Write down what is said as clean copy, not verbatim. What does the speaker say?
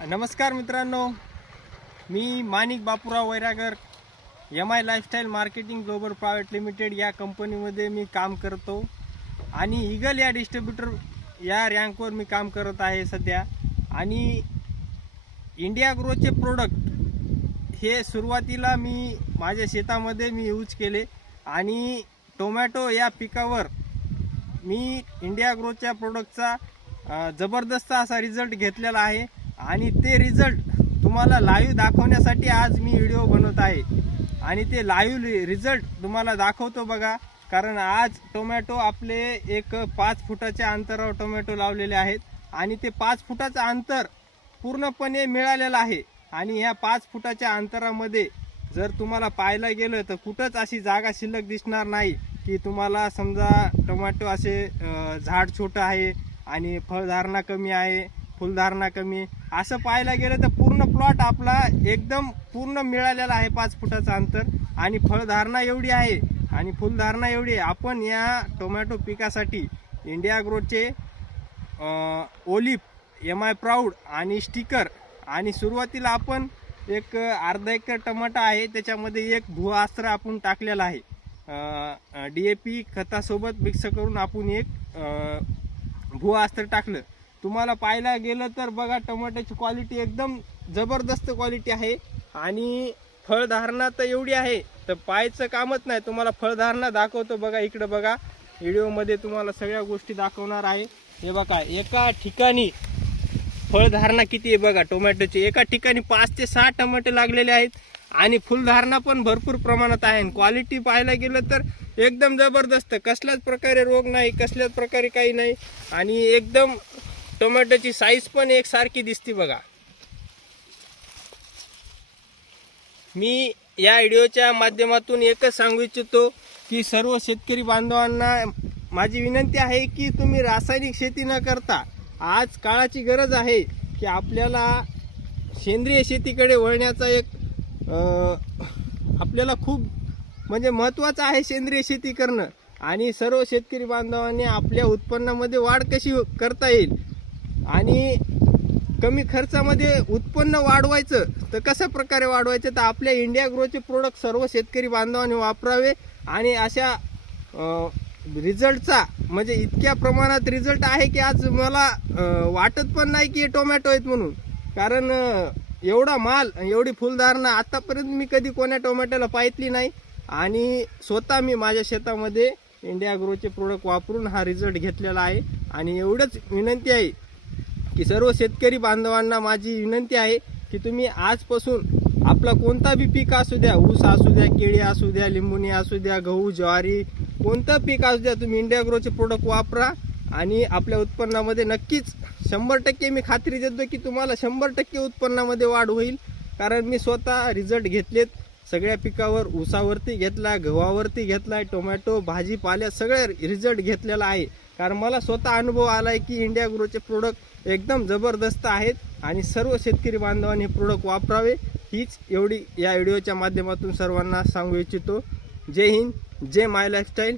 नमस्कार मित्रांनो, मी Manik Bapurao Vairagar MI lifestyle marketing global private limited या कंपनीमध्ये मी काम करतो आणि ईगल या डिस्ट्रीब्युटर या रँकवर मी काम करत आहे सध्या। आणि इंडिया ग्रोचे प्रोडक्ट हे सुरुवातीला मी माझ्या शेतामध्ये मी यूज केले आणि टोमॅटो या पिकावर मी इंडिया ग्रोच्या प्रोडक्टचा जबरदस्त असा रिझल्ट घेतलेला आहे आणि ते रिझल्ट तुम्हाला लाईव्ह दाखवण्यासाठी आज मी व्हिडिओ बनवत आहे आणि ते लाईव्ह रिझल्ट तुम्हाला दाखवतो बघा। कारण आज टोमॅटो आपले एक 5 फुटाच्या अंतरावर टोमॅटो लावलेले आहेत आणि ते 5 फुटाचं अंतर पूर्णपणे मिळालेलं आहे। आणि ह्या 5 फुटाच्या अंतरामध्ये जर तुम्हाला पाहायला गेलं तर कुठंच अशी जागा शिल्लक दिसणार नाही की तुम्हाला समजा टोमॅटो असे झाड छोटं आहे आणि फळधारणा कमी आहे, फुलधारणा कमी, असं पाहायला गेलं तर पूर्ण प्लॉट आपला एकदम पूर्ण मिळालेला आहे 5 फुटाचं अंतर आणि फळधारणा एवढी आहे आणि फुलधारणा एवढी आहे। आपण या टोमॅटो पिकासाठी इंडिया ग्रोचे ओलिप MI प्राऊड आणि स्टिकर आणि सुरुवातीला आपण एक अर्धा एकर टमाटा आहे त्याच्यामध्ये एक भुआस्त्र आपण टाकलेला आहे। DAP खतासोबत मिक्स करून आपण एक भुआस्त्र टाकलं। तुम्हाला पाहायला गेलं तर बघा टोमॅटोची क्वालिटी एकदम जबरदस्त क्वालिटी आहे आणि फळधारणा तर एवढी आहे तर पाहायचं कामच नाही। तुम्हाला फळधारणा दाखवतो बघा, इकडे बघा व्हिडिओमध्ये तुम्हाला सगळ्या गोष्टी दाखवणार आहे। हे बघा एका ठिकाणी फळधारणा किती आहे बघा टोमॅटोची, एका ठिकाणी 5 ते 6 टोमॅटो लागलेले आहेत आणि फुलधारणा पण भरपूर प्रमाणात आहे। क्वालिटी पाहायला गेलं तर एकदम जबरदस्त, कसल्याच प्रकारे रोग नाही, कसल्याच प्रकारे काही नाही आणि एकदम टोमॅटोची साईज पण एकसारखी दिसते बघा। मी या व्हिडिओच्या माध्यमातून एकच सांगू इच्छितो की सर्व शेतकरी बांधवांना माझी विनंती आहे की तुम्ही रासायनिक शेती न करता आज काळाची गरज आहे की आपल्याला सेंद्रिय शेतीकडे वळण्याचा एक आपल्याला खूप म्हणजे महत्त्वाचं आहे सेंद्रिय शेती करणं। आणि सर्व शेतकरी बांधवांनी आपल्या उत्पन्नामध्ये वाढ कशी करता येईल आणि कमी खर्चामध्ये उत्पन्न वाढवायचं तर कशा प्रकारे वाढवायचं तर आपल्या इंडिया ग्रोचे प्रोडक्ट सर्व शेतकरी बांधवांनी वापरावे आणि अशा रिझल्टचा म्हणजे इतक्या प्रमाणात रिझल्ट आहे की आज मला वाटत पण नाही की हे टोमॅटो आहेत म्हणून। कारण एवढा माल, एवढी फुलधारणा आतापर्यंत मी कधी कोण्या टोमॅटोला पाहितली नाही आणि स्वतः मी माझ्या शेतामध्ये इंडिया ग्रोचे प्रोडक्ट वापरून हा रिझल्ट घेतलेला आहे। आणि एवढंच विनंती आहे की सर्व शेतकरी बांधवांना माझी विनंती आहे की तुम्ही आजपासून आपला कोणता बी पीक असू द्या, ऊस असू द्या, केळी असू द्या, लिंबुणी असू द्या, गहू, ज्वारी, कोणतं पीक असू द्या, तुम्ही इंडिया ग्रोचे प्रोडक्ट वापरा आणि आपल्या उत्पन्नामध्ये नक्कीच 100% मी खात्री देतो की तुम्हाला 100% उत्पन्नामध्ये वाढ होईल। कारण मी स्वतः रिझल्ट घेतलेत सगळ्या पिकावर, ऊसावरती घेतला, गव्हावरती घेतला, टोमॅटो, भाजीपाल्या सगळे रिझल्ट घेतलेला आहे। कारण मला स्वतः अनुभव आला आहे की इंडिया ग्रोचे प्रोडक्ट एकदम जबरदस्त आहेत आणि सर्व शेतकरी बांधवांनी हे प्रोडक्ट वापरावे हीच एवढी या व्हिडिओच्या माध्यमातून सर्वांना सांगू इच्छितो। जय हिंद, जय माय लाईफस्टाईल।